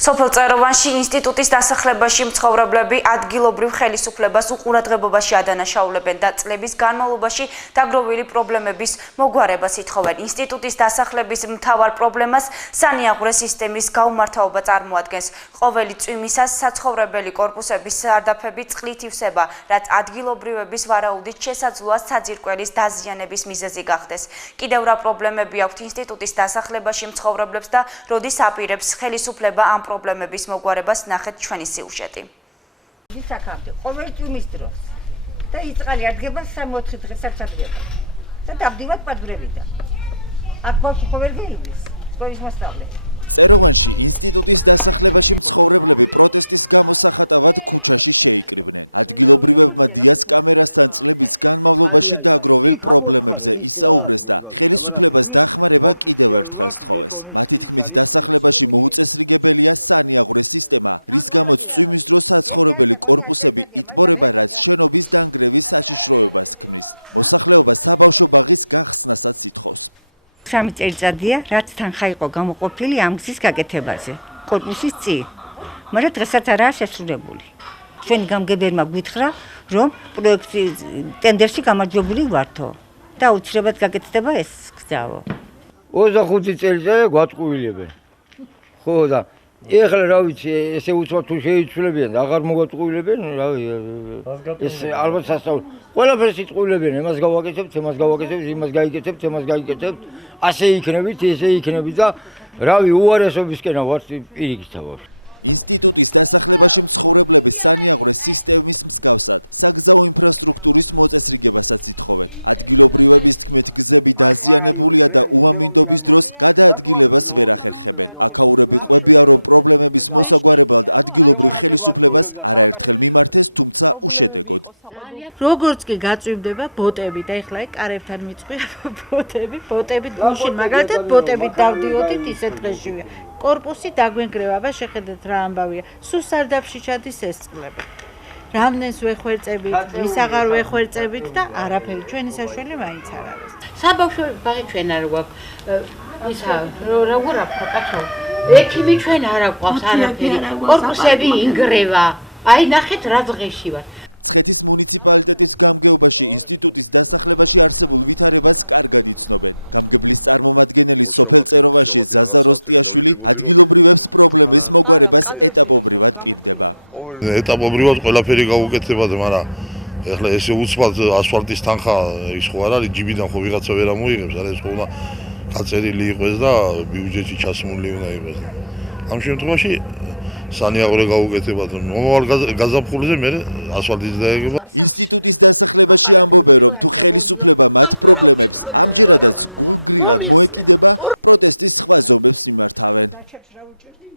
სოფელწეროვანში ინსტიტუტის დასახლებაში მცხოვრებლები ადგილობრივ ხელისუფლებას უყურადღებობაში ადანაშაულებენ და წლების განმავლობაში დაგროვილი პრობლემების მოგვარებას ითხოვენ. ინსტიტუტის დასახლების მთავარ პრობლემას სანიაღვრე სისტემის გაუმართავობა წარმოადგენს. ყოველი წვიმისას საცხოვრებელი კორპუსების სარდაფები წყლით ივსება, რაც ადგილობრივების ვარაუდით შესაძლოა საძირკველის დაზიანების მიზეზი გახდეს. კიდევ რა პრობლემები აქვთ ინსტიტუტის დასახლებაში მცხოვრებლებს და როდის აპირებს ხელისუფლება ამ პრობლემების მოგვარებას, ნახეთ ჩვენი სიუჟეტი. ისაკამდე ყოველ წვიმის დროს და ის წყალი ადგება 3-4 დღეს აღწევდება და დავდივართ პატვრებიდან. აქ ბავშვი ხო ვერ გაივლის სკოლის მასწავლე. იქ ამოთხარო ის რა არის ზოგადად. აბა ოფიციალურად ბეტონის ის არის. სამი წელიწადია, რაც თანხა იყო გამოყოფილი ამ გზის გაკეთებაზე, კორპუსის წინ. მაგრამ დღესაც არაა შესრულებული. ჩვენი გამგებელმა გვითხრა, რომ პროექტი ტენდერში გამარჯვებული ვართო და აუცილებლად გაკეთდება ეს გზაო. 25 წელიწადია გვატყუილებენ. ხო და ეხლა რა ვიცი, ესე უცბად თუ შეიცვლებიან და აღარ მოგატყუილებენ, რა ეს ალბათ სასწაული. ყველაფერს იტყუილებენ, εμას გავაკეთებთ, იმას გაიკეთებთ, ასე იქნებით, ესე იქნებით და რავი, უარესობისკენა ვართ პირიქით თავად. როგორც კი გაწვიმდება ბოტები და ეხლა კარებთან მიწყვია ბოტები გუშინ მაგალითად ბოტებით დავდიოდით ისე დღეშივე კორპუსი დაგვენგრევა და შეხედეთ რა ამბავია სულ სარდაფში ჩადის ეს წყლები რამდენს ვეხვერწებით ვის აღარ ვეხვერწებით და არაფერი ჩვენი საშველი მაინც არ არის საბავშვო ბაღი ჩვენ არ გვაქვს ისა როგორ აქვს კაცო ექიმი ჩვენ არ აქვს არაფერი კორპუსები ინგრევა აი ნახეთ რა დღეში ვარ შაბათი რაღაც საათები დავიდებოდი რომ არა კადრებს იღებს რა გამოთქვილი ეტაპობრივად ყველაფერი გაუკეთებადი მაგრამ ეხლა ესე უცბად ასფალტის თანხა ის ხო არ არის ჯიბიდან ხო ვიღაცა ვერ ამოიღებს არა ეს ხო უნდა გაწერილი იყოს და ბიუჯეტში ჩასმული უნდა იყოს ამ შემთხვევაში სანიაღვრე გაუკეთებადი მომავალ გაზაფხულზე მე ასფალტის დაეგება მომიხსნე დაჩებს რა უჭერდი